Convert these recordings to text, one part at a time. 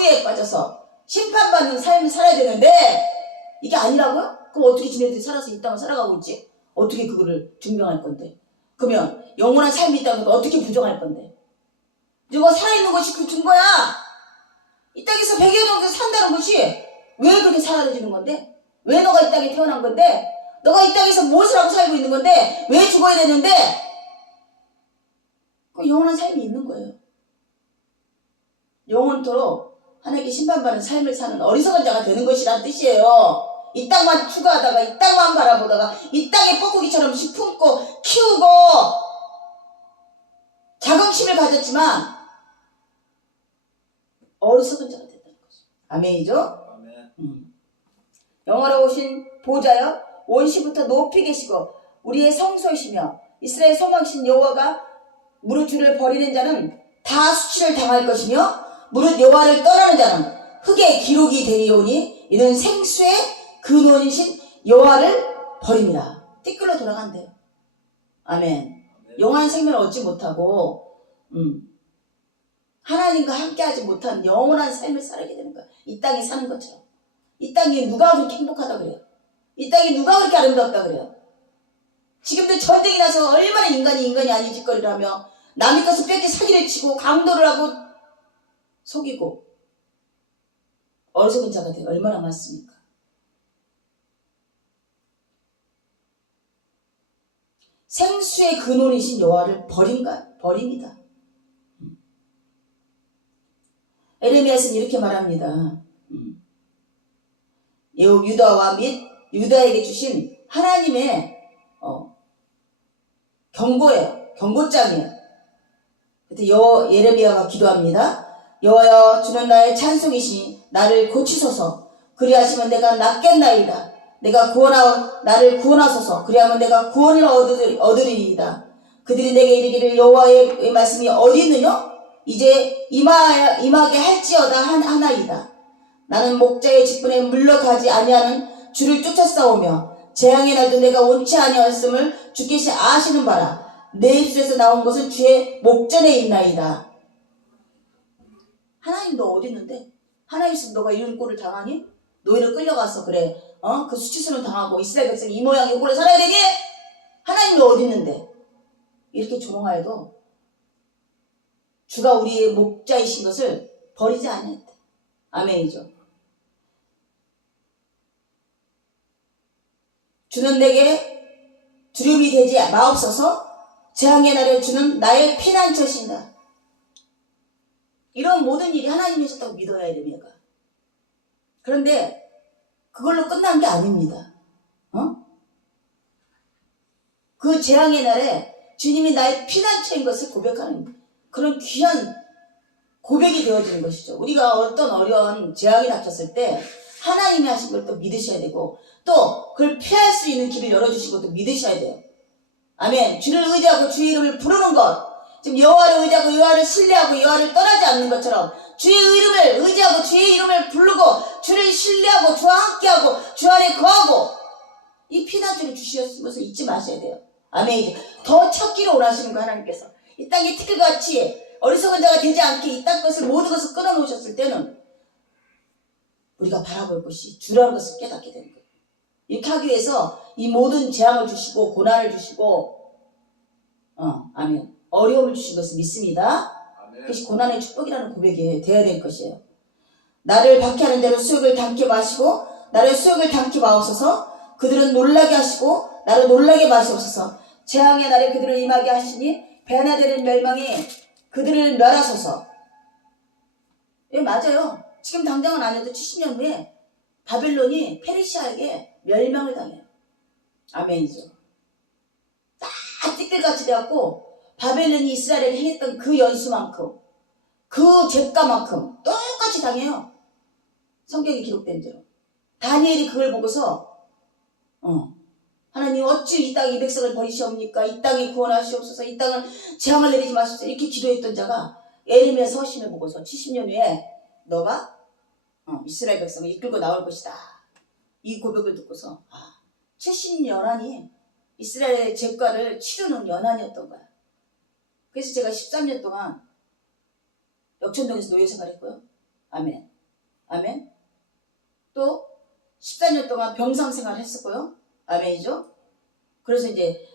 저주에 빠져서 심판받는 삶을 살아야 되는데 이게 아니라고요? 그럼 어떻게 지네들이 살아서 이 땅을 살아가고 있지? 어떻게 그거를 증명할 건데? 그러면 영원한 삶이 있다는 걸 어떻게 부정할 건데? 너가 살아있는 것이 그 증거야. 이 땅에서 100여 년 산다는 것이 왜 그렇게 사라지는 건데? 왜 너가 이 땅에 태어난 건데? 너가 이 땅에서 무엇을 하고 살고 있는 건데? 왜 죽어야 되는데? 그 영원한 삶이 있는 거예요. 영원토록 하나님께 심판받는 삶을 사는 어리석은 자가 되는 것이란 뜻이에요. 이 땅만 추구하다가 이 땅만 바라보다가 이 땅의 뻐꾸기처럼 품고 키우고 자긍심을 가졌지만 어리석은 자가 된다는 거죠. 아멘이죠? 아멘. 영화로우신 보좌여 원시부터 높이 계시고 우리의 성소이시며 이스라엘 소망이신 여호와가 무릇 주를 버리는 자는 다 수치를 당할 것이며 무릇 여호와를 떠나는 자는 흙의 기록이 되리오니 이는 생수의 근원이신 여호와를 버립니다. 띠끌로 돌아간대요. 아멘. 영원한 생명을 얻지 못하고 하나님과 함께하지 못한 영원한 삶을 살게 되는 거야. 이 땅에 사는 것처럼. 이 땅이 누가 그렇게 행복하다 그래요? 이 땅이 누가 그렇게 아름답다 그래요? 지금도 전쟁이 나서 얼마나 인간이 아닌 짓거리를 하며 남의 것을 뺏기 사기를 치고 강도를 하고 속이고 어리석은 자가 얼마나 많습니까? 생수의 근원이신 여호와를 버립니다. 에레미야서는 이렇게 말합니다. 유다와 및 유다에게 주신 하나님의 경고예요. 경고장이에요. 그때 예레미야가 기도합니다. 여호와여 주는 나의 찬송이시니 나를 고치소서. 그리하시면 내가 낫겠나이다. 나를 구원하소서. 그리하면 내가 구원을 얻으리이다. 그들이 내게 이르기를 여호와의 말씀이 어디 있느냐? 이제 임하게 할지어다 하나이다. 나는 목자의 직분에 물러가지 아니하는 주를 쫓아싸우며 재앙의 날도 내가 원치 아니하였음을 주께서 아시는 바라. 내 입술에서 나온 것은 주의 목전에 있나이다. 하나님 너 어디 있는데? 하나님 있으면 너가 이런 꼴을 당하니? 노예로 끌려가서 그래 그 수치스러운 당하고 이스라엘 백성이 이 모양의 꼴을 살아야 되니? 하나님 너 어디 있는데? 이렇게 조롱하여도 주가 우리의 목자이신 것을 버리지 아니했대. 아멘이죠. 주는 내게 두려움이 되지 마옵소서. 재앙의 날에 주는 나의 피난처신다. 이런 모든 일이 하나님이 하셨다고 믿어야 해, 에레미야가. 그런데 그걸로 끝난 게 아닙니다. 그 재앙의 날에 주님이 나의 피난처인 것을 고백하는 그런 귀한 고백이 되어지는 것이죠. 우리가 어떤 어려운 재앙이 닥쳤을 때 하나님이 하신 걸 또 믿으셔야 되고 또 그걸 피할 수 있는 길을 열어주신 것도 믿으셔야 돼요. 아멘. 주를 의지하고 주의 이름을 부르는 것, 지금 여호와를 의지하고 여호와를 신뢰하고 여호와를 떠나지 않는 것처럼 주의 이름을 의지하고 주의 이름을 부르고 주를 신뢰하고 주와 함께하고 주 안에 거하고 이 피난처를 주셨으면서 잊지 마셔야 돼요. 아멘. 더 찾기를 원하시는 거 하나님께서 이 땅에 티끌같이 어리석은 자가 되지 않게 이 땅 것을 모든 것을 끊어놓으셨을 때는 우리가 바라볼 것이 주라는 것을 깨닫게 되는 거예요. 이렇게 하기 위해서 이 모든 재앙을 주시고 고난을 주시고 아멘. 어려움을 주신 것을 믿습니다. 아멘. 그것이 고난의 축복이라는 고백이 되어야 될 것이에요. 나를 박해하는 대로 수욕을 담게 마시고 나를 수욕을 담게 마옵소서. 그들은 놀라게 하시고 나를 놀라게 마시옵소서. 재앙의 날에 그들을 임하게 하시니 배나되는 멸망에 그들을 멸하소서. 예, 맞아요. 지금 당장은 아니어도 70년 후에 바벨론이 페르시아에게 멸망을 당해요. 아멘이죠. 딱 띠끌같이 되었고 바벨론이 이스라엘에게 행했던 그 연수만큼 그 죄가만큼 똑같이 당해요. 성경에 기록된 대로. 다니엘이 그걸 보고서 하나님 어찌 이 땅에 이 백성을 버리시옵니까? 이 땅에 구원하시옵소서. 이 땅을 재앙을 내리지 마십시오. 이렇게 기도했던 자가 에레미야 서신을 보고서 70년 후에 너가 이스라엘 백성을 이끌고 나올 것이다. 이 고백을 듣고서 70년안이 이스라엘의 죄가를 치르는 연한이었던 거야. 그래서 제가 13년 동안 역천동에서 노예 생활했고요. 아멘. 아멘. 또 14년 동안 병상 생활을 했었고요. 아멘이죠. 그래서 이제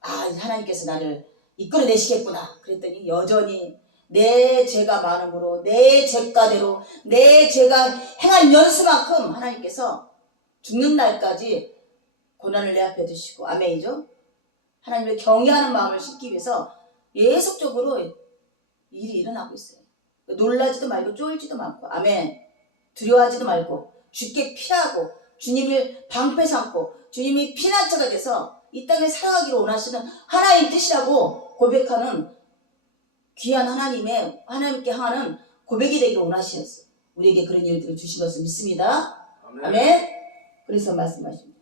하나님께서 나를 이끌어내시겠구나 그랬더니 여전히 내 죄가 많음으로 내 죄가대로 내 죄가 행한 연수만큼 하나님께서 죽는 날까지 고난을 내 앞에 두시고 아멘이죠. 하나님을 경외하는 마음을 심기 위해서 계속적으로 일이 일어나고 있어요. 놀라지도 말고 쫄지도 말고 아멘. 두려워하지도 말고 주께 피하고 주님을 방패 삼고 주님이 피난처가 돼서 이 땅을 살아가기를 원하시는 하나님 뜻이라고 고백하는 귀한 하나님께 향하는 고백이 되기를 원하시었어요. 우리에게 그런 일들을 주신 것을 믿습니다. 아멘. 아멘. 그래서 말씀하십니다.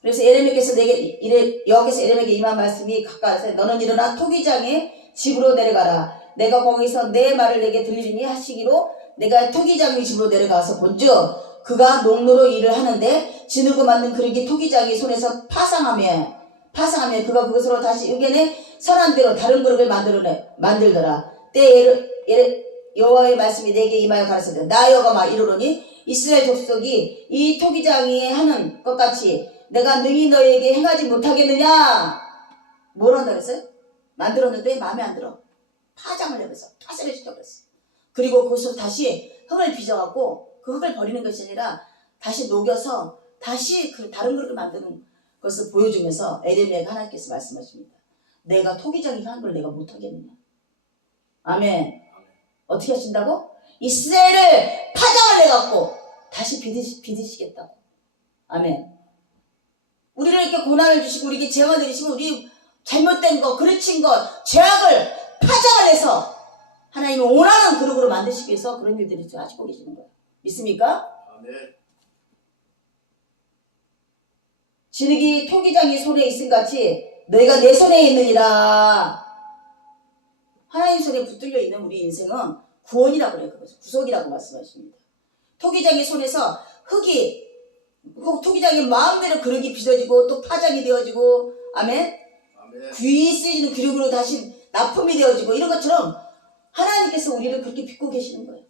그래서 여호와께서 에레미야에게 임한 말씀이 가까이서 너는 일어나 토기장의 집으로 내려가라. 내가 거기서 내 말을 내게 들리니 하시기로 내가 토기장의 집으로 내려가서 본즉 그가 농로로 일을 하는데 진흙으로 만든 그릇이 토기장의 손에서 파상하며 그가 그것으로 다시 의견에 선한 대로 다른 그릇을 만들더라. 때 여호와의 말씀이 내게 임하여 가라사대 나 여호와가 이르노니 이스라엘 족속이 이 토기장이 하는 것 같이 내가 능히 너에게 행하지 못하겠느냐? 뭘 한다 그랬어요? 만들었는데 마음에 안 들어. 파장을 내면서 파쇄를 시켜버렸어. 그리고 그것으로 다시 흙을 빚어갖고 그 흙을 버리는 것이 아니라 다시 녹여서 다시 그 다른 그릇을 만드는 것을 보여주면서 에레미야가 하나님께서 말씀하십니다. 내가 토기장이 하는 걸 내가 못하겠느냐? 아멘. 어떻게 하신다고? 이스라엘을 파장을 내갖고 다시 빚으시겠다고. 아멘. 우리를 이렇게 고난을 주시고 우리에게 재앙을 내리시면 우리 잘못된 것, 그르친 것, 죄악을 파장을 내서 하나님이 원하는 그릇으로 만드시기 위해서 그런 일들을 하시고 계시는 거예요. 믿습니까? 네. 진흙이 토기장이 손에 있음 같이 너희가 내 손에 있느니라. 하나님 손에 붙들려 있는 우리 인생은 구원이라고 그래요. 구속이라고 말씀하십니다. 토기장의 손에서 토기장이 마음대로 그릇이 빚어지고 또 파장이 되어지고 아멘. 귀 쓰이는 기름으로 다시 납품이 되어지고 이런 것처럼 하나님께서 우리를 그렇게 빚고 계시는 거예요.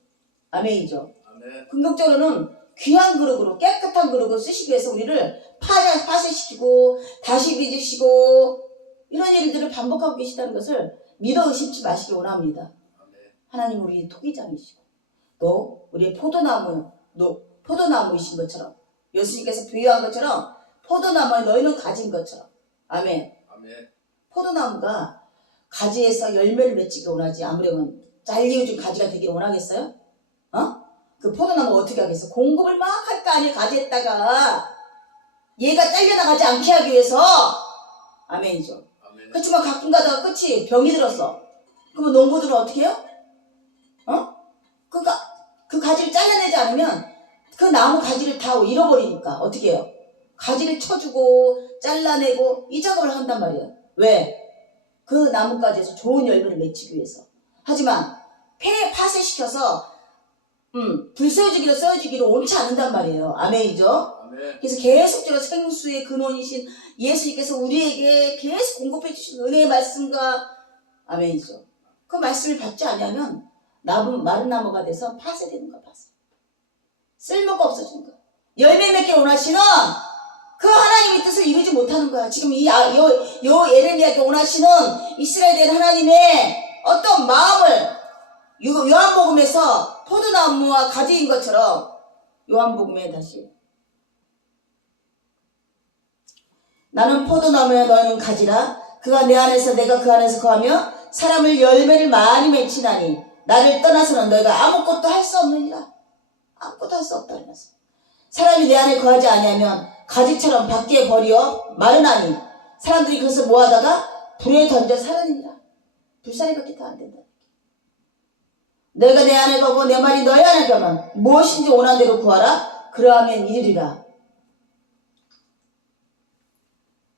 아멘이죠. 아멘. 긍정적으로는 귀한 그릇으로 깨끗한 그릇으로 쓰시기 위해서 우리를 파쇄시키고 다시 빚으시고 이런 일들을 반복하고 계시다는 것을 믿어 의심치 마시기 원합니다. 아멘. 하나님 우리 토기장이시고 또 우리의 포도나무이신 것처럼 예수님께서 비유한 것처럼 포도나무에 너희는 가진 것처럼 아멘. 아멘. 포도나무가 가지에서 열매를 맺기를 원하지 아무렴은 잘리우준 가지가 되기를 원하겠어요? 그 포도나무가 어떻게 하겠어? 공급을 막 할 거 아니에요. 가지에다가 얘가 잘려나가지 않게 하기 위해서 아멘이죠. 아멘. 그렇지만 가끔 가다가 끝이 병이 들었어. 그러면 농부들은 어떻게 해요? 그러니까 그 가지를 잘라내지 않으면 그 나무 가지를 다 잃어버리니까 어떻게 해요? 가지를 쳐주고 잘라내고 이 작업을 한단 말이에요. 왜? 그 나뭇가지에서 좋은 열매를 맺히기 위해서. 하지만 파쇄시켜서 불새워지기로 썰어지기로 옳지 않는단 말이에요. 아멘이죠. 아멘. 그래서 계속적으로 생수의 근원이신 예수님께서 우리에게 계속 공급해 주신 은혜의 말씀과 아멘이죠. 그 말씀을 받지 않으면 마른 나무가 돼서 파쇄되는 거야. 파쇄. 쓸모가 없어지는 거야. 열매 맺기를 원하시는 그 하나님의 뜻을 이루지 못하는 거야. 지금 요 에레미야에게 원하시는 이스라엘에 대한 하나님의 어떤 마음을 요한복음에서 포도나무와 가지인 것처럼 요한복음에 다시 나는 포도나무야 너희는 가지라. 그가 내 안에서 내가 그 안에서 거하며 사람을 열매를 많이 맺히나니 나를 떠나서는 너희가 아무것도 할 수 없느니라. 아무것도 할 수 없다는 말씀. 사람이 내 안에 거하지 아니하면 가지처럼 밖에 버려 마르나니 사람들이 그것을 모아다가 불에 던져 살으니라. 불살이밖에 다 안 된다. 너희가 내 안에 거고 내 말이 너희 안에 거면 무엇인지 원하는 대로 구하라. 그러하면 이르리라.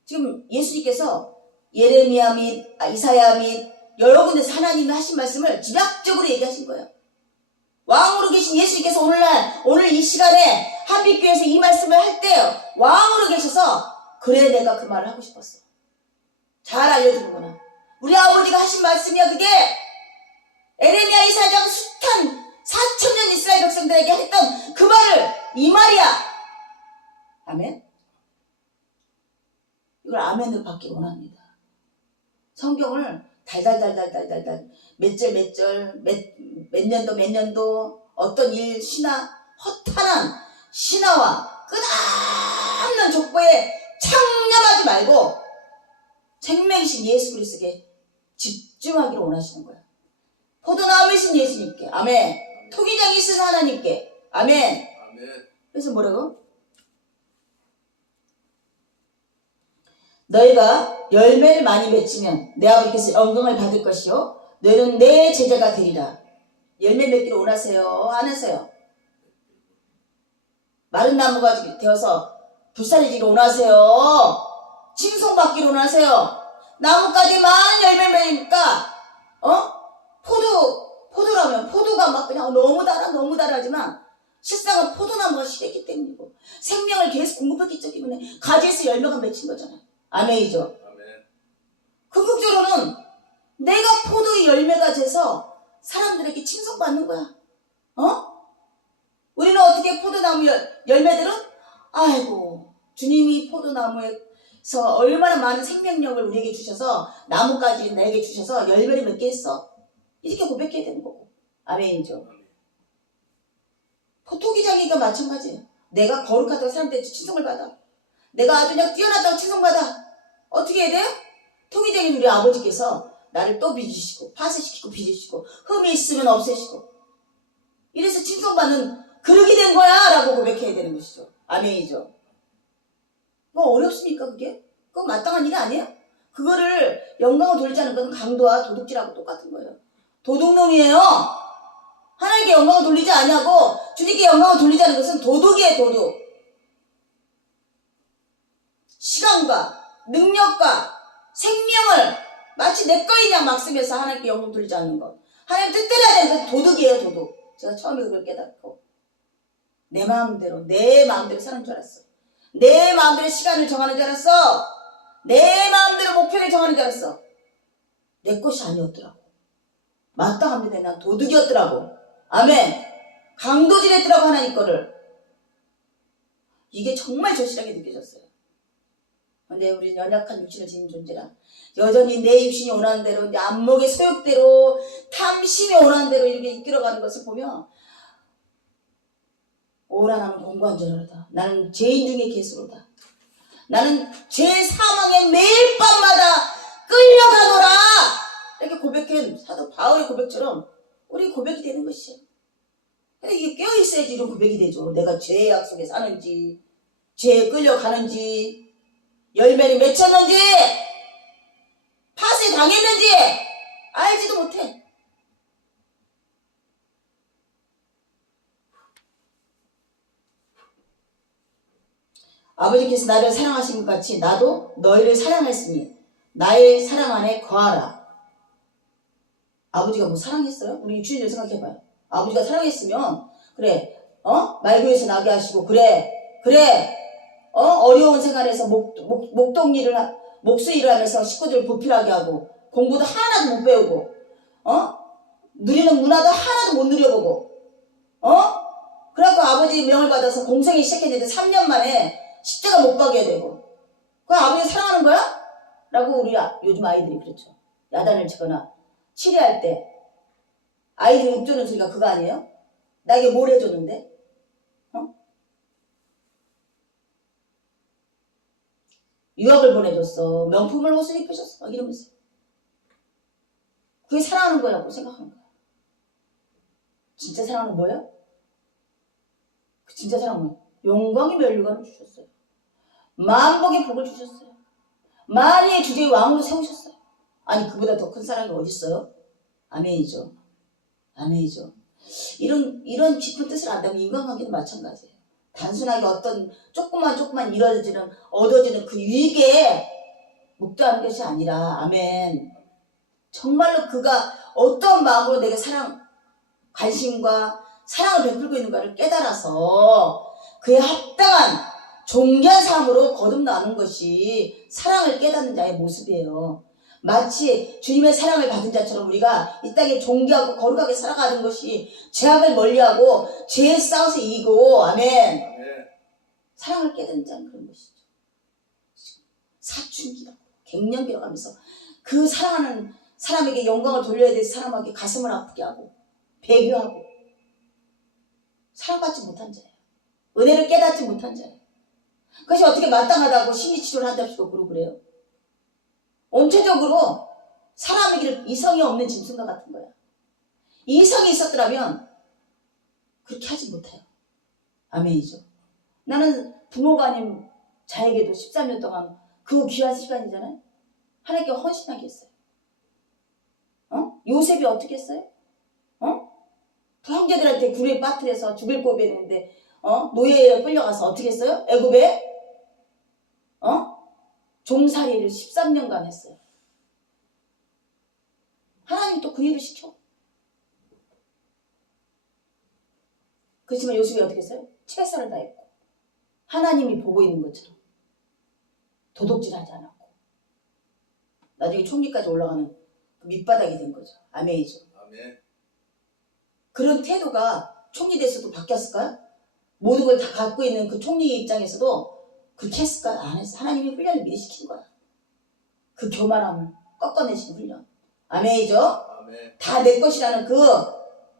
지금 예수님께서 예레미야 및 이사야 및 여러 군데서 하나님이 하신 말씀을 집약적으로 얘기하신 거예요. 왕으로 계신 예수님께서 오늘 이 시간에 한빛교회에서 이 말씀을 할 때 왕으로 계셔서 그래 내가 그 말을 하고 싶었어. 잘 알려주는구나. 우리 아버지가 하신 말씀이야 그게. 에레미야 이사장 숱한 4,000년 이스라엘 백성들에게 했던 그 말을 이 말이야. 아멘. 이걸 아멘을 받기 원합니다. 성경을 달달달달달달달 몇 절 몇 년도 어떤 일 허탄한 신화와 끝없는 족보에 창념하지 말고 생명이신 예수 그리스도께 집중하기를 원하시는 거야. 포도나무이신 예수님께 아멘. 토기장이신 하나님께 아멘. 그래서 뭐라고? 너희가 열매를 많이 맺히면 내 아버지께서 영광을 받을 것이요 너희는 내 제자가 되리라. 열매 맺기를 원하세요? 안 하세요? 마른 나무가 되어서 불살이지를 원하세요? 칭송받기를 원하세요? 나무까지 많은 열매 맺으니까 포도라면 포도가 막 그냥 너무 달하지만 실상은 포도나무가 시랬기 때문이고 생명을 계속 공급했기 때문에 가지에서 열매가 맺힌 거잖아요. 아멘이죠. 아멘. 궁극적으로는 내가 포도의 열매가 돼서 사람들에게 칭송받는 거야. 우리는 어떻게 포도나무 열매들은 아이고 주님이 포도나무에서 얼마나 많은 생명력을 우리에게 주셔서 나무까지 내게 주셔서 열매를 맺게 했어. 이렇게 고백해야 되는 거고. 아멘이죠. 토기장이가 마찬가지예요. 내가 거룩하다고 사람들에게 칭송을 받아. 내가 아주 그냥 뛰어나다고 칭송받아. 어떻게 해야 돼요? 토기장인 우리 아버지께서 나를 또 빚으시고 파쇄시키고 빚으시고 흠이 있으면 없애시고 이래서 칭송받는 그러게 된 거야 라고 고백해야 되는 것이죠. 아멘이죠. 뭐 어렵습니까 그게? 그건 마땅한 일이 아니에요. 그거를 영광을 돌리지 않는 건 강도와 도둑질하고 똑같은 거예요. 도둑놈이에요. 하나님께 영광을 돌리지 않냐고 주님께 영광을 돌리지 않는 것은 도둑이에요. 도둑. 시간과 능력과 생명을 마치 내 거이냐 막 쓰면서 하나님께 영광 돌리지 않는 것. 하나님 뜻대로 해야 되는 건 도둑이에요. 도둑. 제가 처음에 그걸 깨닫고 내 마음대로 사는 줄 알았어. 내 마음대로 시간을 정하는 줄 알았어. 내 마음대로 목표를 정하는 줄 알았어. 내 것이 아니었더라고. 마땅합니다. 난 도둑이었더라고. 아멘. 강도질했더라고 하나님 거를. 이게 정말 절실하게 느껴졌어요. 근데 우리는 연약한 육신을 지닌 존재라 여전히 내 육신이 원하는 대로 내 안목의 소욕대로 탐심이 원하는 대로 이렇게 이끌어가는 것을 보면 오라 나는 공고한 자로다. 나는 죄인 중에 괴수로다. 나는 죄 사망에 매일 밤마다 끌려가노라. 이렇게 고백한 사도 바울의 고백처럼 우리 고백이 되는 것이에요. 근데 이게 깨어있어야지 이런 고백이 되죠. 내가 죄의 약속에 사는지 죄에 끌려가는지 열매를 맺혔는지 파쇄 당했는지 알지도 못해. 아버지께서 나를 사랑하신 것 같이 나도 너희를 사랑했으니 나의 사랑 안에 거하라. 아버지가 뭐 사랑했어요? 우리 육신을 생각해봐요. 아버지가 사랑했으면 그래 말교에서 나게 하시고 그래 어려운 생활에서 목수 일을 하면서 식구들을 보필하게 하고 공부도 하나도 못 배우고 누리는 문화도 하나도 못 누려보고 그래갖고 아버지 명을 받아서 공생이 시작했는데 3년 만에 십자가 못 박아야 되고 그 아버지 사랑하는 거야? 라고 우리 요즘 아이들이 그렇죠. 야단을 치거나 치료할 때 아이들이 읊조는 소리가 그거 아니에요? 나에게 뭘 해줬는데? 유학을 보내줬어. 명품을 옷을 입혀줬어. 막 이러면서. 그게 사랑하는 거라고 생각하는 거야. 진짜 사랑하는 뭐야? 진짜 사랑은 뭐야? 영광의 면류관을 주셨어요. 만복의 복을 주셨어요. 마리의 주제의 왕으로 세우셨어요. 아니 그보다 더 큰 사랑이 어디 있어요? 아멘이죠. 아멘이죠. 이런 깊은 뜻을 안다면 인간관계도 마찬가지예요. 단순하게 어떤 조금만 이루어지는 얻어지는 그 유익에 목도하는 것이 아니라 아멘. 정말로 그가 어떤 마음으로 내게 관심과 사랑을 베풀고 있는가를 깨달아서 그에 합당한 종교한 삶으로 거듭나는 것이 사랑을 깨닫는 자의 모습이에요. 마치 주님의 사랑을 받은 자처럼 우리가 이 땅에 존귀하고 거룩하게 살아가는 것이 죄악을 멀리하고 죄에 싸워서 이기고 아멘. 사랑을 깨닫는 자는 그런 것이죠. 사춘기라고 갱년기라고 하면서 그 사랑하는 사람에게 영광을 돌려야 될 사람에게 가슴을 아프게 하고 배교하고 사랑받지 못한 자예요. 은혜를 깨닫지 못한 자예요. 그것이 어떻게 마땅하다고 심리치료를 한답시고 그러고 그래요. 원초적으로 사람에게 이성이 없는 짐승과 같은 거야. 이성이 있었더라면 그렇게 하지 못해요. 아멘이죠. 나는 부모가 아닌 자에게도 13년 동안 그 귀한 시간이잖아요. 하나님께 헌신하게 했어요. 요셉이 어떻게 했어요? 그 형제들한테 굴에 빠뜨려서 죽일 고비했는데 노예에 끌려가서 어떻게 했어요? 애굽에 종살이를 13년간 했어요. 하나님이 또 그 일을 시켜. 그렇지만 요셉이 어떻게 했어요? 채살을 다했고 하나님이 보고 있는 것처럼 도둑질하지 않았고 나중에 총리까지 올라가는 그 밑바닥이 된 거죠. 아멘이죠. 아멘. 그런 태도가 총리 돼서도 바뀌었을까요? 모든 걸 다 갖고 있는 그 총리 입장에서도 그렇게 했을까요? 안 했어. 하나님이 훈련을 미리 시킨 거야. 그 교만함을 꺾어내신 훈련. 아멘이죠. 아멘. 다 내 것이라는 그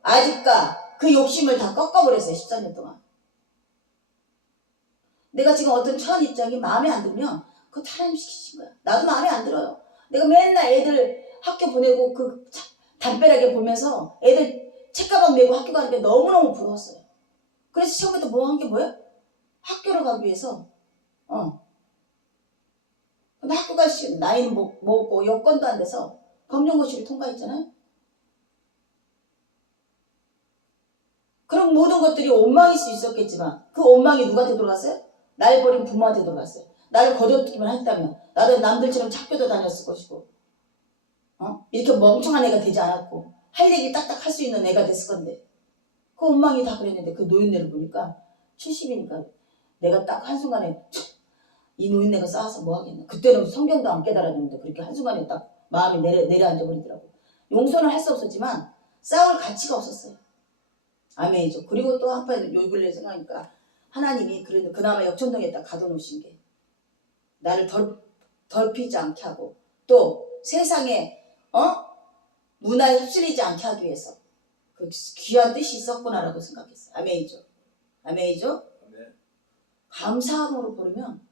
아집과 그 욕심을 다 꺾어버렸어요. 14년 동안. 내가 지금 어떤 처한 입장이 마음에 안 들면 그거 하나님 시키신 거야. 나도 마음에 안 들어요. 내가 맨날 애들 학교 보내고 그 담벼락에 보면서 애들 책가방 메고 학교 가는 게 너무너무 부러웠어요. 그래서 처음부터 뭐 한 게 뭐예요? 학교를 가기 위해서 근데 학교 갈 나이는 먹고 여건도 안 돼서 검정고시를 통과했잖아요. 그런 모든 것들이 원망일 수 있었겠지만 그 원망이 누구한테 돌아갔어요? 날 버린 부모한테 돌아갔어요. 나를 거둬들기만 했다면 나도 남들처럼 학교도 다녔을 것이고 이렇게 멍청한 애가 되지 않았고 할 얘기 딱딱 할 수 있는 애가 됐을 건데 그 원망이 다 그랬는데 그 노인네를 보니까 70이니까 내가 딱 한순간에 이 노인네가 쌓아서 뭐 하겠나. 그때는 성경도 안 깨달았는데 그렇게 한순간에 딱 마음이 내려앉아 버리더라고. 용서는 할 수 없었지만 싸울 가치가 없었어요. 아멘이죠. 그리고 또 한편 요 근래 생각하니까 하나님이 그래도 그나마 역천동에 딱 가둬놓으신 게 나를 덜피지 않게 하고 또 세상에 문화에 휩쓸리지 않게 하기 위해서 그 귀한 뜻이 있었구나라고 생각했어요. 아멘이죠. 아멘이죠. 아멘. 감사함으로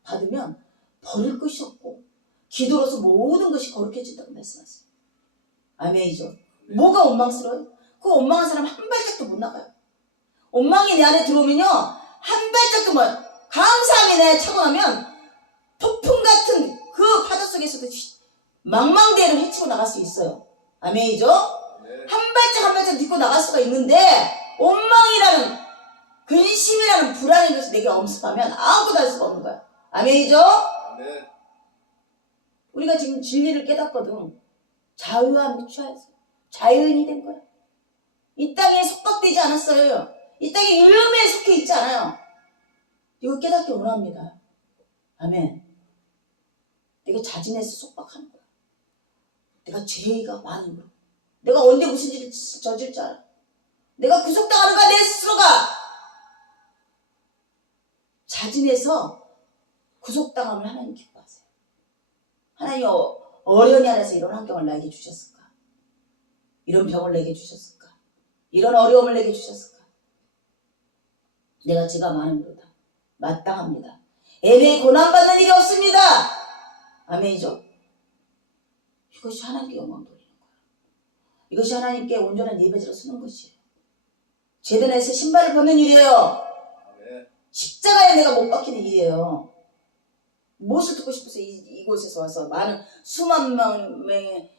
받으면 버릴 것이 없고 기도로서 모든 것이 거룩해진다고 말씀하세요. 아멘이죠. 뭐가 원망스러워요? 그 원망한 사람 한 발짝도 못 나가요. 원망이 내 안에 들어오면요 한 발짝도 못 감사함이 내 차고 나면 폭풍 같은 그 파도 속에서도 망망대해를 헤치고 나갈 수 있어요. 아멘이죠. 한 발짝 딛고 나갈 수가 있는데 원망이라는 근심이라는 불안한 것이 내게 엄습하면 아무것도 할 수가 없는 거야. 아멘이죠. 아멘. 우리가 지금 진리를 깨닫거든. 자유함에 취하였어요. 자유인이 된 거야. 이 땅에 속박되지 않았어요. 이 땅에 위험에 속해 있지 않아요. 이거 깨닫기 원합니다. 아멘. 내가 자진해서 속박하는 거야. 내가 죄가 많은 거야. 내가 언제 무슨 일을 저질 줄 알아. 내가 구속당하는 거야 내 스스로가. 자진해서 구속당함을 하나님 기뻐하세요. 하나님 어련히 안에서 이런 환경을 나에게 주셨을까? 이런 병을 내게 주셨을까? 이런 어려움을 내게 주셨을까? 내가 죄가 많음으로다. 마땅합니다. 애매히 고난받는 일이 없습니다. 아멘이죠. 이것이 하나님께 영광 돌리는 거예요. 이것이 하나님께 온전한 예배자로 쓰는 것이에요. 제단에서 신발을 벗는 일이에요. 십자가에 내가 못 박히는 일이에요. 무엇을 듣고 싶어서 이곳에서 와서 많은 수만 명의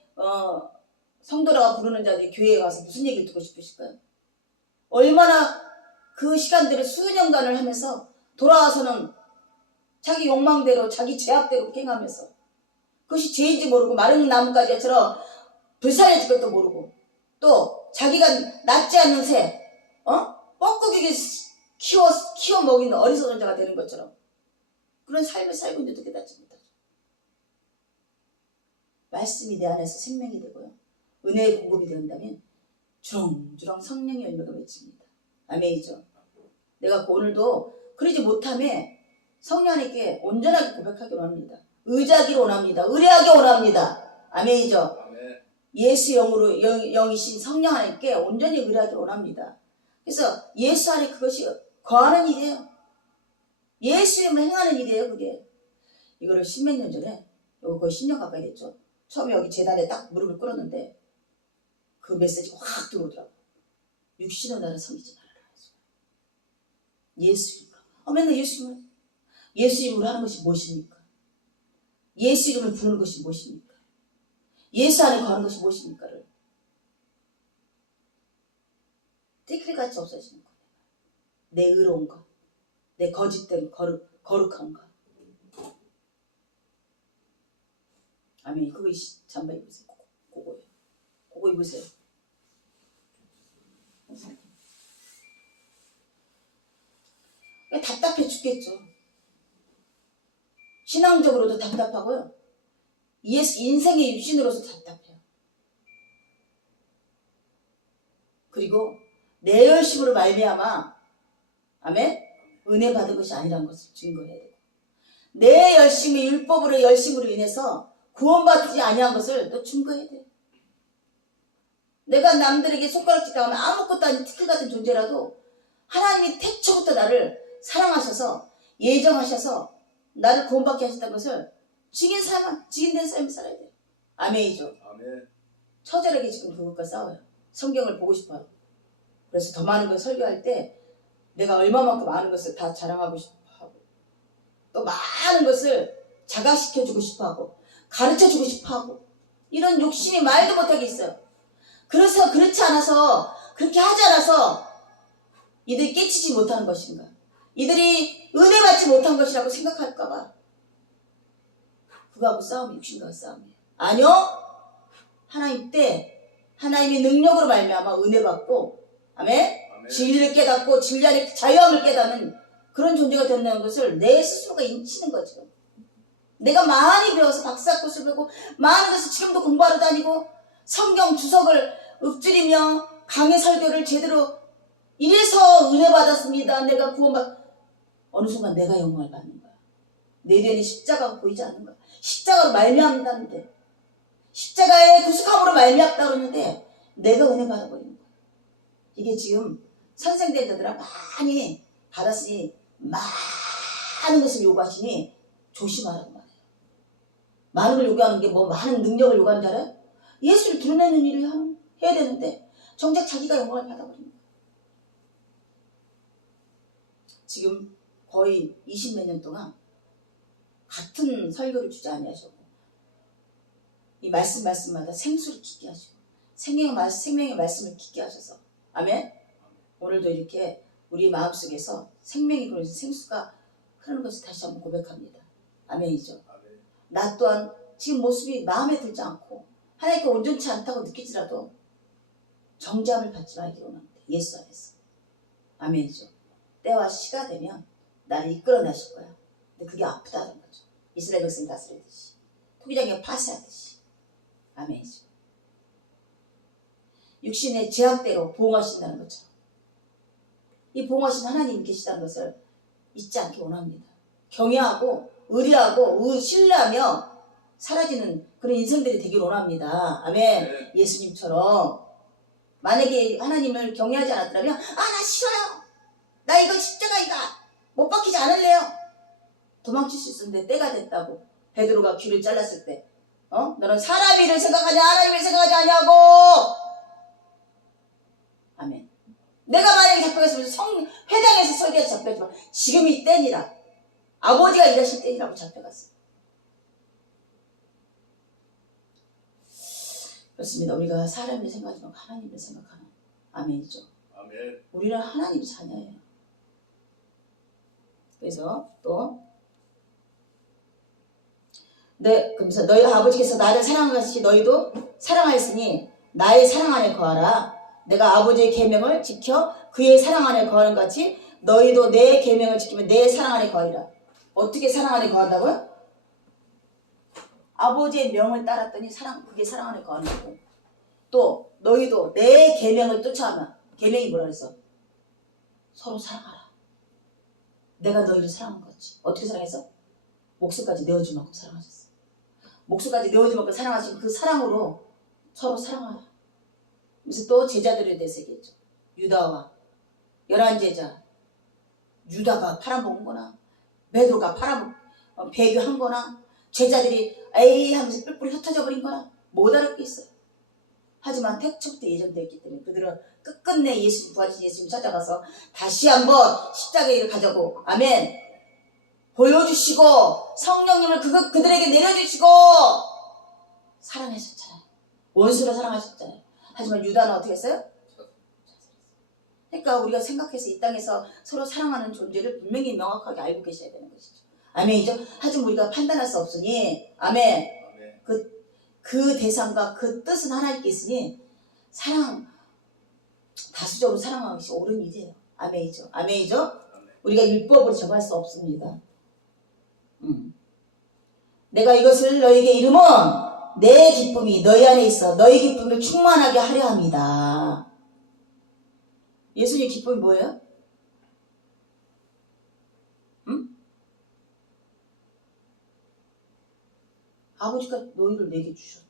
성도라가 부르는 자들이 교회에 가서 무슨 얘기를 듣고 싶으실까요? 얼마나 그 시간들을 수년간을 하면서 돌아와서는 자기 욕망대로 자기 죄악대로 행하면서 그것이 죄인지 모르고 마른 나뭇가지처럼 불살려질 것도 모르고 또 자기가 낫지 않는 새 뻐꾸기게 키워 먹이는 어리석은 자가 되는 것처럼 그런 삶을 살고 있는데도 깨닫지 못하죠. 말씀이 내 안에서 생명이 되고요. 은혜의 공급이 된다면 주렁주렁 성령의 열매가 맺힙니다. 아멘이죠. 내가 오늘도 그러지 못함에 성령 하나님께 온전하게 고백하기 원합니다. 의지하기를 원합니다. 의뢰하기 원합니다. 아멘이죠. 아멘. 예수 영으로 영이신 성령 하나님께 온전히 의뢰하기 원합니다. 그래서 예수 안에 그것이 거하는 일이에요. 예수 이름을 행하는 일이에요. 그게 이거를 십몇 년 전에 요거 거의 10년 가까이 됐죠. 처음에 여기 재단에 딱 무릎을 꿇었는데 그 메시지가 확 들어오더라고. 육신의 나를 섬기지 말라. 예수 이름으로. 맨날 예수 이름으로. 예수 이름으로 하는 것이 무엇입니까? 예수 이름을 부르는 것이 무엇입니까? 예수 안에 거하는 것이 무엇입니까를 띠끌같이 없어지는 거예요. 내 의로운 것, 내 거짓된 거룩한 것. 아멘. 그거 잠바 입으세요. 그거예요. 그거 입으세요. 답답해 죽겠죠. 신앙적으로도 답답하고요. 인생의 육신으로서 답답해요. 그리고 내 열심으로 말미암아 아멘? 은혜 받은 것이 아니라는 것을 증거해야 되고 내 열심이 율법으로 열심으로 인해서 구원받지 아니한 것을 또 증거해야 돼요. 내가 남들에게 손가락질 당하면 아무것도 아닌 티끌 같은 존재라도 하나님이 태초부터 나를 사랑하셔서 예정하셔서 나를 구원받게 하셨다는 것을 증인된 삶을 살아야 돼요. 아멘이죠. 아멘. 처절하게 지금 그것과 싸워요. 성경을 보고 싶어요. 그래서 더 많은 걸 설교할 때 내가 얼마만큼 많은 것을 다 자랑하고 싶어하고 또 많은 것을 자각시켜주고 싶어하고 가르쳐주고 싶어하고 이런 욕심이 말도 못하게 있어요. 그래서 그렇지 않아서 그렇게 하지 않아서 이들이 깨치지 못하는 것인가? 이들이 은혜 받지 못한 것이라고 생각할까봐 그거하고 싸움이 육신과 싸움이에요. 아니요. 하나님 때 하나님의 능력으로 말미암아 은혜 받고 아멘? 진리를 깨닫고 진리 안에 자유함을 깨닫는 그런 존재가 된다는 것을 내 스스로가 인치는 거죠. 내가 많이 배워서 박사코스를 배우고 많은 것을 지금도 공부하러 다니고 성경 주석을 읊조리며 강의 설교를 제대로 이래서 은혜 받았습니다. 내가 구원받 어느 순간 내가 영광을 받는 거야. 내 뒤에는 십자가가 보이지 않는 거야. 십자가로 말미암다는데 십자가의 구속함으로 말미암다 그러는데 내가 은혜 받아버리는 거야. 이게 지금 선생된 자들아 많이 받았으니 많은 것을 요구하시니 조심하라고 말해요. 많은 걸 요구하는 게 뭐 많은 능력을 요구하는 줄 알아요? 예수를 드러내는 일을 해야 되는데 정작 자기가 영광을 받아버리는 거예요. 지금 거의 20몇 년 동안 같은 설교를 주지 아니하셨고 이 말씀마다 생수를 깊게 하시고 생명의 말씀을 깊게 하셔서 아멘? 오늘도 이렇게 우리 마음속에서 생명이 그러는 생수가 흐르는 것을 다시 한번 고백합니다. 아멘이죠. 아멘. 나 또한 지금 모습이 마음에 들지 않고 하나님께 온전치 않다고 느끼지라도 정죄함을 받지 말기 원합니다. 예수 안에서. 아멘이죠. 때와 시가 되면 나를 이끌어 나실 거야. 근데 그게 아프다는 거죠. 이스라엘 백성 다스리듯이 토기장에 파쇄하듯이. 아멘이죠. 육신의 제약대로 보응하신다는 거죠. 이 보응하신 하나님이 계시다는 것을 잊지 않기 원합니다. 경외하고 의리하고 신뢰하며 사라지는 그런 인생들이 되길 원합니다. 아멘. 네. 예수님처럼 만약에 하나님을 경외하지 않았더라면 나 싫어요. 나 이거 십자가이다. 못 박히지 않을래요. 도망칠 수 있었는데 때가 됐다고 베드로가 귀를 잘랐을 때 너는 사람 일을 생각하냐 하나님을 생각하지 않냐고. 아멘. 내가 만약에 잡혀갔으면 회당에서 설교해서 잡혀갔지만 지금이 때니라. 아버지가 일하실 때니라고 잡혀갔어요. 그렇습니다. 우리가 사람을 생각하지 말고 하나님을 생각하는 아멘이죠. 아멘. 우리는 하나님 자녀예요. 그래서 또 그러면서 너희 아버지께서 나를 사랑한 것이 너희도 사랑하였으니 나의 사랑 안에 거하라. 내가 아버지의 계명을 지켜 그의 사랑 안에 거하는 것 같이 너희도 내 계명을 지키면 내 사랑 안에 거하리라. 어떻게 사랑 안에 거한다고요? 아버지의 명을 따랐더니 그게 사랑 안에 거하는 거고. 또 너희도 내 계명을 쫓아하면, 계명이 뭐라 그랬어? 서로 사랑하라. 내가 너희를 사랑한 거지. 어떻게 사랑했어? 목숨까지 내어줄 만큼 사랑하셨어. 목숨까지 내어줄 만큼 사랑하신 그 사랑으로 서로 사랑하라. 그래서 또 제자들에 대해서 얘기했죠. 유다와 11제자. 유다가 팔아먹은 거나 베드로가 배교한 거나 제자들이 에이 하면서 뿔뿔이 흩어져 버린 거나 못 알아듣겠어요. 하지만 태초부터 예정되어 있기 때문에 그들은 끝끝내 예수님, 부활하신 예수님 찾아가서 다시 한번 십자가를 가져고 아멘 보여주시고 성령님을 그들에게 내려주시고 사랑하셨잖아요. 원수로 사랑하셨잖아요. 하지만 유다는 어떻게 했어요? 그러니까 우리가 생각해서 이 땅에서 서로 사랑하는 존재를 분명히 명확하게 알고 계셔야 되는 것이죠. 아멘이죠. 하지만 우리가 판단할 수 없으니 아멘. 그 대상과 그 뜻은 하나님께 있으니 다수적으로 사랑하는 것이 옳은 일이에요. 아멘이죠. 아멘이죠. 우리가 율법으로 정할 수 없습니다. 내가 이것을 너에게 이름은 내 기쁨이 너희 안에 있어 너희 기쁨을 충만하게 하려 합니다. 예수님의 기쁨이 뭐예요? 아버지가 너희를 내게 주셨대.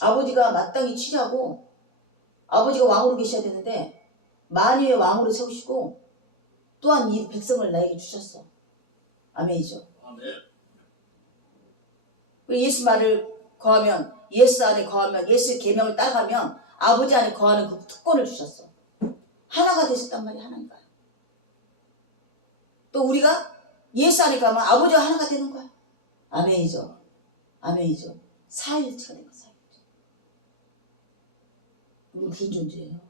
아버지가 마땅히 취하고 아버지가 왕으로 계셔야 되는데 만유의 왕으로 세우시고 또한 이 백성을 나에게 주셨어. 아멘이죠. 아멘. 예수 말을 거하면 예수 안에 거하면 예수의 계명을 따라가면 아버지 안에 거하는 그 특권을 주셨어. 하나가 되셨단 말이야. 하나인가요? 또 우리가 예수 안에 가면 아버지와 하나가 되는 거야. 아멘이죠. 아멘이죠. 사일체가 되는 거야. 사일체. 우리는 그런 존재예요.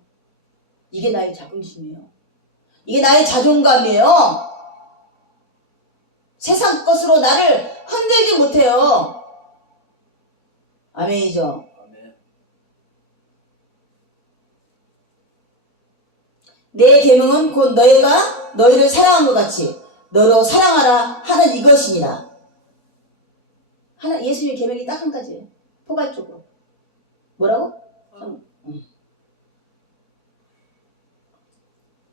이게 나의 자긍심이에요. 이게 나의 자존감이에요. 세상 것으로 나를 흔들지 못해요. 아멘이죠. 내 계명은 곧 너희가 너희를 사랑한 것 같이 너로 사랑하라 하는 이것이니라. 예수님의 계명이 딱 한 가지예요. 포괄적으로. 뭐라고?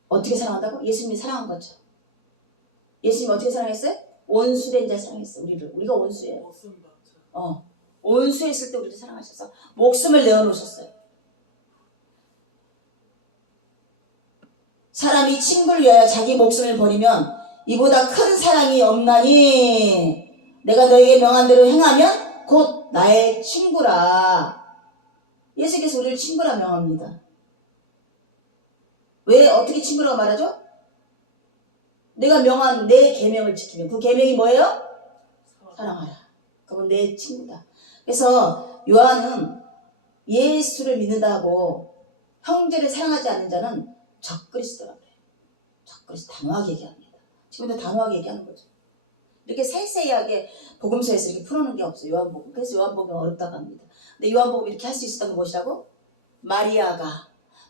어떻게 사랑한다고? 예수님이 사랑한 거죠. 예수님이 어떻게 사랑했어요? 원수된 자 사랑했어요. 우리가 원수예요. 원수했을 때 우리를 사랑하셔서 목숨을 내어놓으셨어요. 사람이 친구를 위하여 자기 목숨을 버리면 이보다 큰 사랑이 없나니 내가 너에게 명한 대로 행하면 곧 나의 친구라. 예수께서 우리를 친구라 명합니다. 왜 어떻게 친구라고 말하죠? 내가 명한 내 계명을 지키면 그 계명이 뭐예요? 사랑하라. 그건 내 친구다. 그래서 요한은 예수를 믿는다고 형제를 사랑하지 않는 자는 적그리스도라고 해요. 적그리스도 단호하게 얘기합니다. 지금도 단호하게 얘기하는 거죠. 이렇게 세세하게 복음서에서 이렇게 풀어놓은 게 없어요. 요한복음. 그래서 요한복음이 어렵다고 합니다. 근데 요한복음 이렇게 할 수 있었던 건 무엇이라고?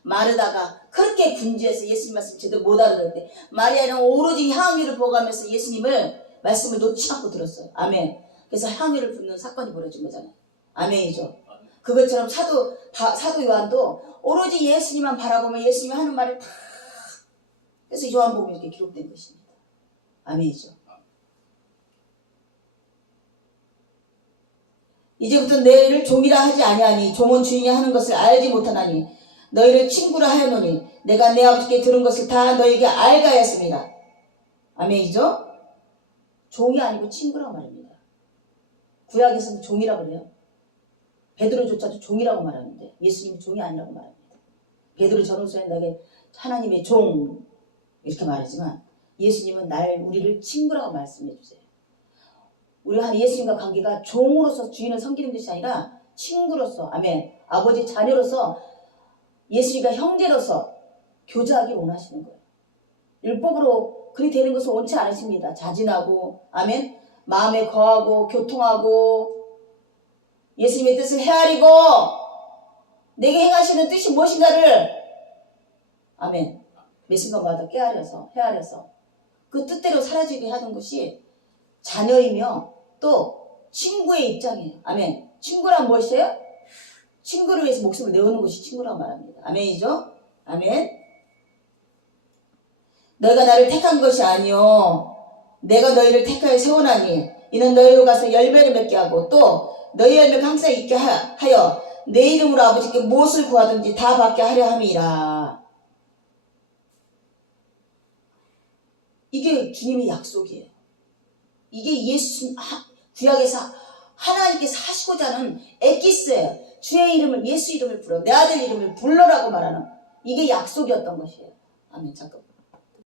마르다가 그렇게 분주해서 예수님 말씀 제대로 못 알아들을 때 마리아는 오로지 향유를 부어가면서 예수님을 말씀을 놓지 않고 들었어요. 아멘. 그래서 향유를 붓는 사건이 벌어진 거잖아요. 아멘이죠. 그것처럼 사도 요한도 오로지 예수님만 바라보면 예수님이 하는 말을 다 그래서 요한복음이 이렇게 기록된 것입니다. 아멘이죠. 이제부터 너희를 종이라 하지 아니하니 종은 주인이 하는 것을 알지 못하나니 너희를 친구라 하였노니 내가 내 아버지께 들은 것을 다 너희에게 알게 하였습니다. 아멘이죠? 종이 아니고 친구라고 말합니다. 구약에서는 종이라고 그래요. 베드로조차도 종이라고 말하는데 예수님은 종이 아니라고 말합니다. 베드로 전후서에 내게 하나님의 종 이렇게 말하지만 예수님은 우리를 친구라고 말씀해 주세요. 우리가 예수님과 관계가 종으로서 주인을 섬기는 것이 아니라 친구로서 아멘 아버지 자녀로서 예수님과 형제로서 교제하기 원하시는 거예요. 율법으로 그리 되는 것을 원치 않으십니다. 자진하고 아멘 마음에 거하고 교통하고 예수님의 뜻을 헤아리고 내게 행하시는 뜻이 무엇인가를 아멘 매 순간마다 깨아려서 헤아려서 그 뜻대로 사라지게 하는 것이 자녀이며 또 친구의 입장이에요. 아멘. 친구란 무엇이에요? 친구를 위해서 목숨을 내오는 것이 친구라고 말합니다. 아멘이죠? 아멘. 너희가 나를 택한 것이 아니요 내가 너희를 택하여 세워나니 이는 너희로 가서 열매를 맺게 하고 또 너희 열매가 항상 있게 하여 내 이름으로 아버지께 무엇을 구하든지 다 받게 하려 함이라. 이게 주님의 약속이에요. 이게 예수 구약에서 하나님께서 하시고자 하는 엑기스예요. 주의 이름을 예수 이름을 불러 내 아들 이름을 불러라고 말하는 이게 약속이었던 것이에요. 아멘. 잠깐.